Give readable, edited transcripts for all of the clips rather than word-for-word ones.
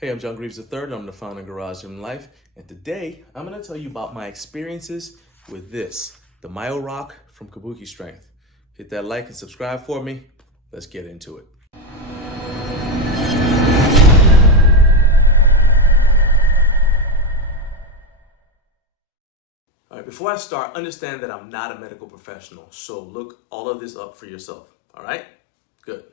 Hey, I'm John Greaves III, and I'm the founder of Garage Gym Life. And today, I'm going to tell you about my experiences with the MyoRök from Kabuki Strength. Hit that like and subscribe for me. Let's get into it. All right, before I start, understand that I'm not a medical professional, so look all of this up for yourself. All right? Good.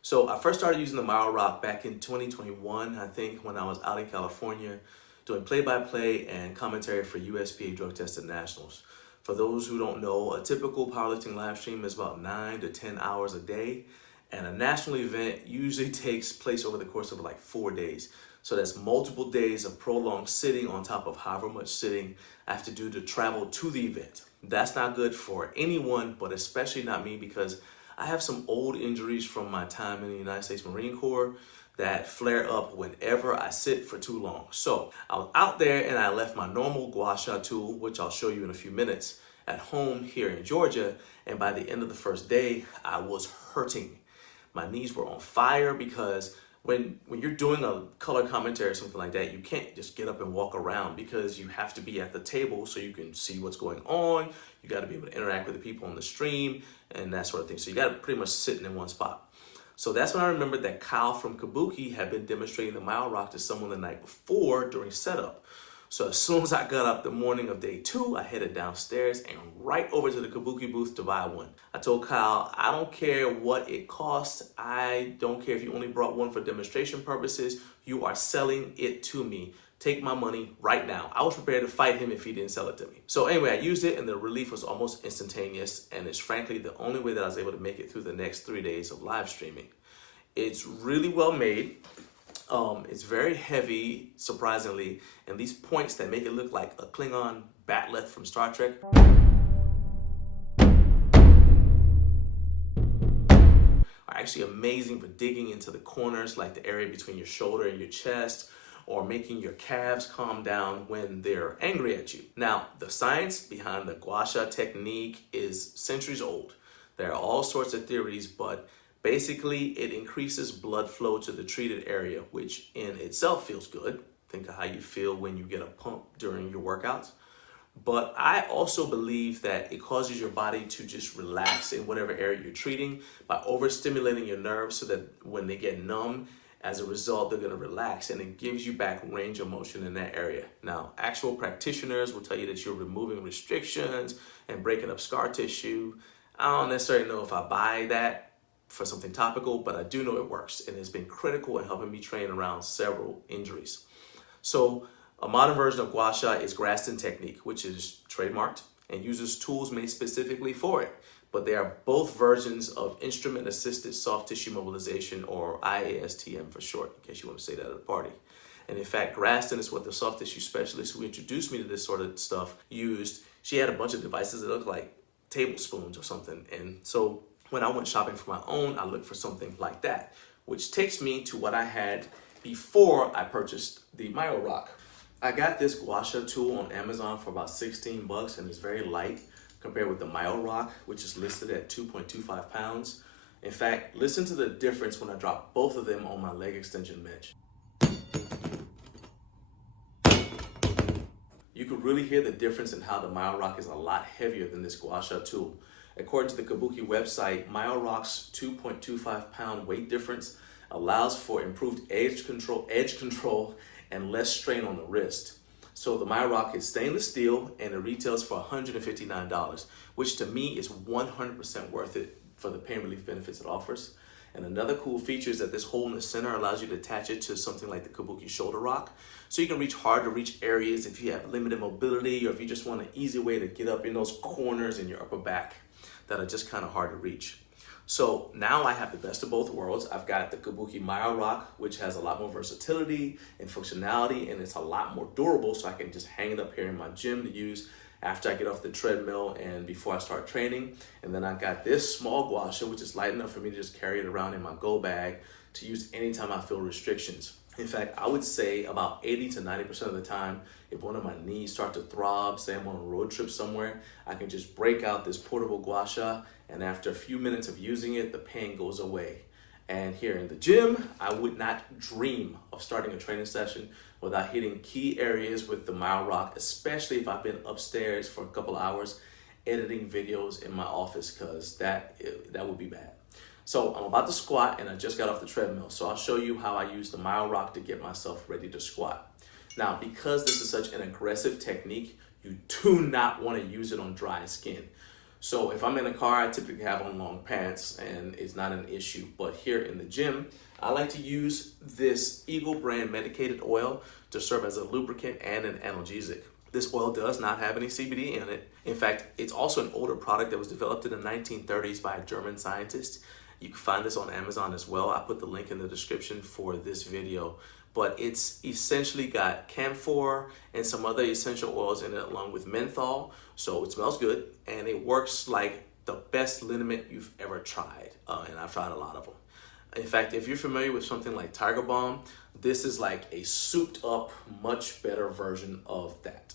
So I first started using the MyoRök back in 2021, I think, when I was out in California doing play-by-play and commentary for USPA drug tested nationals. For those who don't know, a typical powerlifting live stream is about 9 to 10 hours a day, and a national event usually takes place over the course of like 4 days. So that's multiple days of prolonged sitting on top of however much sitting I have to do to travel to the event. That's not good for anyone, but especially not me, because I have some old injuries from my time in the United States Marine Corps that flare up whenever I sit for too long. So I was out there and I left my normal gua sha tool, which I'll show you in a few minutes, at home here in Georgia. And by the end of the first day, I was hurting. My knees were on fire because when you're doing a color commentary or something like that, you can't just get up and walk around because you have to be at the table so you can see what's going on. You got to be able to interact with the people on the stream and that sort of thing. So you got to pretty much sit in one spot. So that's when I remembered that Kyle from Kabuki had been demonstrating the MyoRök to someone the night before during setup. So as soon as I got up the morning of day 2, I headed downstairs and right over to the Kabuki booth to buy one. I told Kyle, I don't care what it costs. I don't care if you only brought one for demonstration purposes. You are selling it to me. Take my money right now. I was prepared to fight him if he didn't sell it to me. So anyway, I used it and the relief was almost instantaneous, and it's frankly the only way that I was able to make it through the next 3 days of live streaming. It's really well made. It's very heavy, surprisingly, and these points that make it look like a Klingon bat'leth from Star Trek are actually amazing for digging into the corners, like the area between your shoulder and your chest, or making your calves calm down when they're angry at you. Now, the science behind the gua sha technique is centuries old. There are all sorts of theories, but basically it increases blood flow to the treated area, which in itself feels good. Think of how you feel when you get a pump during your workouts. But I also believe that it causes your body to just relax in whatever area you're treating by overstimulating your nerves so that when they get numb, as a result, they're going to relax, and it gives you back range of motion in that area. Now, actual practitioners will tell you that you're removing restrictions and breaking up scar tissue. I don't necessarily know if I buy that for something topical, but I do know it works, and it's been critical in helping me train around several injuries. So a modern version of gua sha is Graston technique, which is trademarked and uses tools made specifically for it. But they are both versions of instrument-assisted soft tissue mobilization, or IASTM for short, in case you want to say that at a party. And in fact, Graston is what the soft tissue specialist who introduced me to this sort of stuff used. She had a bunch of devices that looked like tablespoons or something. And so when I went shopping for my own, I looked for something like that, which takes me to what I had before I purchased the MyoRök. I got this gua sha tool on Amazon for about 16 bucks, and it's very light compared with the MyoRök, which is listed at 2.25 pounds. In fact, listen to the difference when I drop both of them on my leg extension bench. You can really hear the difference in how the MyoRök is a lot heavier than this gua sha tool. According to the Kabuki website, MyoRök's 2.25 pound weight difference allows for improved edge control and less strain on the wrist. So the MyoRök is stainless steel and it retails for $159, which to me is 100% worth it for the pain relief benefits it offers. And another cool feature is that this hole in the center allows you to attach it to something like the Kabuki shoulder rock. So you can reach hard to reach areas if you have limited mobility, or if you just want an easy way to get up in those corners in your upper back that are just kind of hard to reach. So now I have the best of both worlds. I've got the Kabuki MyoRök, which has a lot more versatility and functionality, and it's a lot more durable, so I can just hang it up here in my gym to use after I get off the treadmill and before I start training. And then I've got this small gua sha, which is light enough for me to just carry it around in my go bag to use anytime I feel restrictions. In fact, I would say about 80 to 90% of the time, if one of my knees start to throb, say I'm on a road trip somewhere, I can just break out this portable gua sha, and after a few minutes of using it, the pain goes away. And here in the gym, I would not dream of starting a training session without hitting key areas with the MyoRök, especially if I've been upstairs for a couple hours editing videos in my office, because that would be bad. So I'm about to squat and I just got off the treadmill. So I'll show you how I use the MyoRök to get myself ready to squat. Now, because this is such an aggressive technique, you do not want to use it on dry skin. So if I'm in a car, I typically have on long pants and it's not an issue. But here in the gym, I like to use this Eagle brand medicated oil to serve as a lubricant and an analgesic. This oil does not have any CBD in it. In fact, it's also an older product that was developed in the 1930s by a German scientist. You can find this on Amazon as well. I put the link in the description for this video. But it's essentially got camphor and some other essential oils in it along with menthol. So it smells good and it works like the best liniment you've ever tried. And I've tried a lot of them. In fact, if you're familiar with something like Tiger Balm, this is like a souped up, much better version of that.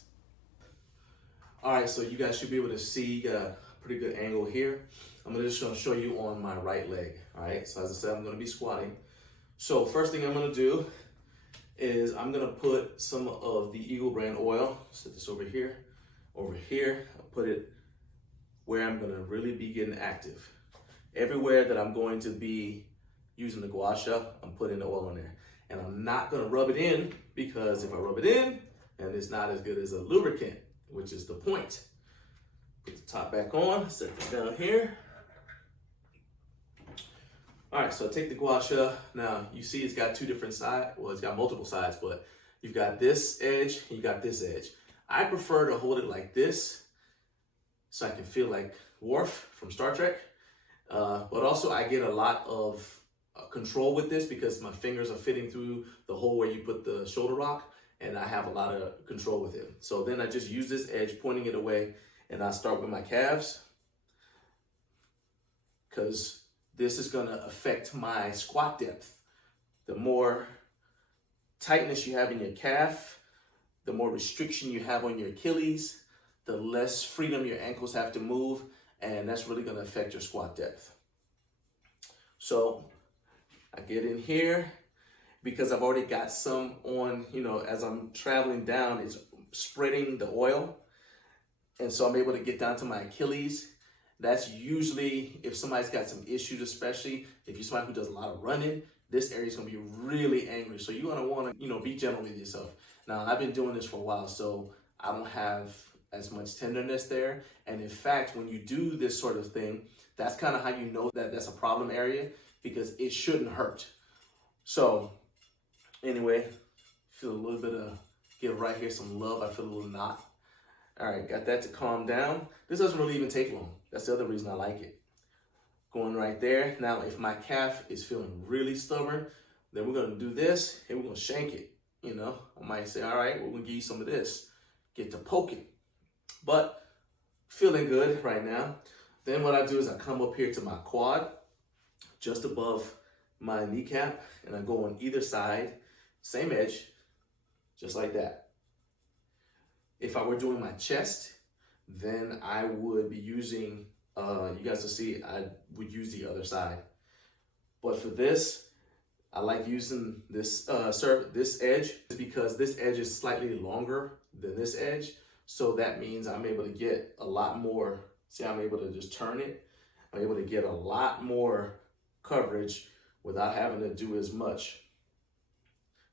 All right, so you guys should be able to see, you got a pretty good angle here. I'm just gonna show you on my right leg. All right, so as I said, I'm gonna be squatting. So first thing I'm gonna do is I'm gonna put some of the Eagle brand oil, set this over here, I'll put it where I'm gonna really be getting active. Everywhere that I'm going to be using the gua sha, I'm putting the oil in there. And I'm not gonna rub it in, because if I rub it in, then it's not as good as a lubricant, which is the point. Put the top back on, set this down here. All right, so take the gua sha. Now, you see it's got two different sides. Well, it's got multiple sides, but you've got this edge and you got this edge. I prefer to hold it like this so I can feel like Worf from Star Trek. But also I get a lot of control with this because my fingers are fitting through the hole where you put the shoulder rock, and I have a lot of control with it. So then I just use this edge, pointing it away, and I start with my calves, because this is gonna affect my squat depth. The more tightness you have in your calf, the more restriction you have on your Achilles, the less freedom your ankles have to move, and that's really gonna affect your squat depth. So I get in here, because I've already got some on, as I'm traveling down, it's spreading the oil. And so I'm able to get down to my Achilles. That's usually, if somebody's got some issues, especially if you're somebody who does a lot of running, this area is gonna be really angry. So you're gonna wanna, be gentle with yourself. Now, I've been doing this for a while, so I don't have as much tenderness there. And in fact, when you do this sort of thing, that's kind of how you know that that's a problem area, because it shouldn't hurt. So anyway, feel a little bit of, give right here some love. I feel a little knot. All right, got that to calm down. This doesn't really even take long. That's the other reason I like it. Going right there. Now, if my calf is feeling really stubborn, then we're gonna do this and we're gonna shank it. I might say, all right, we're gonna give you some of this. Get to poking. But feeling good right now. Then what I do is I come up here to my quad, just above my kneecap, and I go on either side, same edge, just like that. If I were doing my chest, then I would be using, you guys will see, I would use the other side. But for this, I like using this edge, because this edge is slightly longer than this edge. So that means I'm able to get a lot more, see, I'm able to just turn it. I'm able to get a lot more coverage without having to do as much.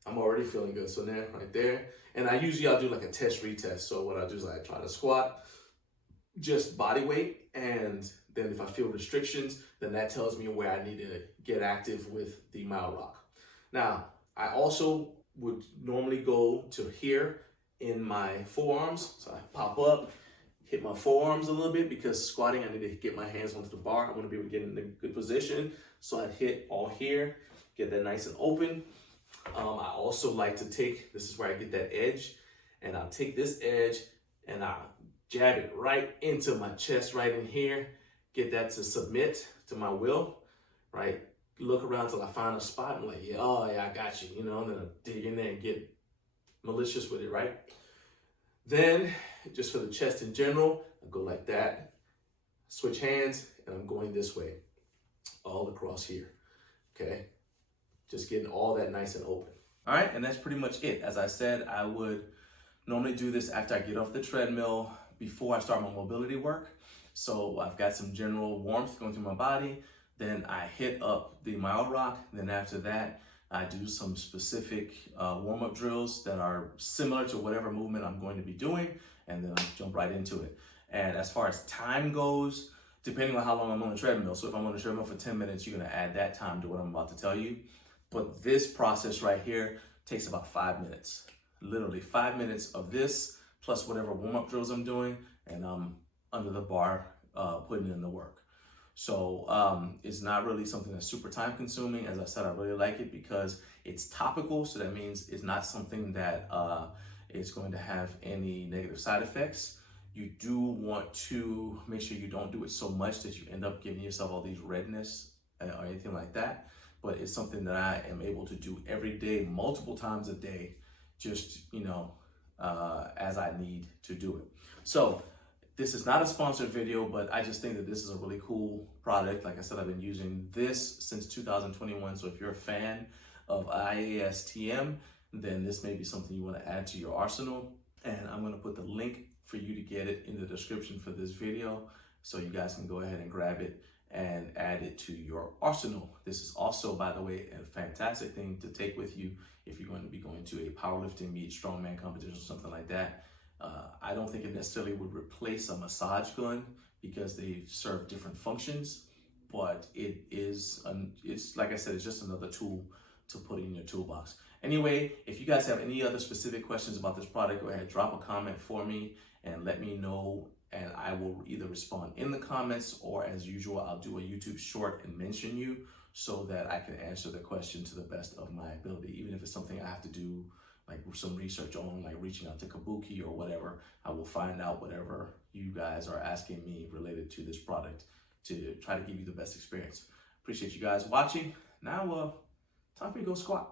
I'm already feeling good. So there, right there. And I'll do like a test retest. So what I do is I try to squat, just body weight. And then if I feel restrictions, then that tells me where I need to get active with the MyoRök. Now, I also would normally go to here in my forearms. So I pop up, hit my forearms a little bit, because squatting, I need to get my hands onto the bar. I want to be able to get in a good position. So I hit all here, get that nice and open. I also like to take, this is where I get that edge, and I'll take this edge and I'll jab it right into my chest right in here, get that to submit to my will, right? Look around till I find a spot. I'm like, yeah, oh yeah, I got you, and then I dig in there and get malicious with it, right? Then, just for the chest in general, I go like that, switch hands, and I'm going this way, all across here, okay? Just getting all that nice and open. All right, and that's pretty much it. As I said, I would normally do this after I get off the treadmill, before I start my mobility work. So I've got some general warmth going through my body. Then I hit up the MyoRök. Then after that, I do some specific warm-up drills that are similar to whatever movement I'm going to be doing, and then I jump right into it. And as far as time goes, depending on how long I'm on the treadmill, so if I'm on the treadmill for 10 minutes, you're gonna add that time to what I'm about to tell you. But this process right here takes about 5 minutes. Literally 5 minutes of this, plus whatever warm-up drills I'm doing, and I'm under the bar putting in the work. So it's not really something that's super time consuming. As I said, I really like it because it's topical. So that means it's not something that is going to have any negative side effects. You do want to make sure you don't do it so much that you end up giving yourself all these redness or anything like that. But it's something that I am able to do every day, multiple times a day, just, as I need to do it. So this is not a sponsored video, but I just think that this is a really cool product. Like I said, I've been using this since 2021. So if you're a fan of IASTM, then this may be something you want to add to your arsenal. And I'm going to put the link for you to get it in the description for this video, so you guys can go ahead and grab it and add it to your arsenal. This is also, by the way, a fantastic thing to take with you if you're going to be going to a powerlifting meet, strongman competition, or something like that. I don't think it necessarily would replace a massage gun because they serve different functions, but it's like I said, it's just another tool to put in your toolbox. Anyway, if you guys have any other specific questions about this product, go ahead, drop a comment for me and let me know, and I will either respond in the comments, or as usual, I'll do a YouTube short and mention you so that I can answer the question to the best of my ability. Even if it's something I have to do like some research on, like reaching out to Kabuki or whatever, I will find out whatever you guys are asking me related to this product to try to give you the best experience. Appreciate you guys watching. Now, time for you to go squat.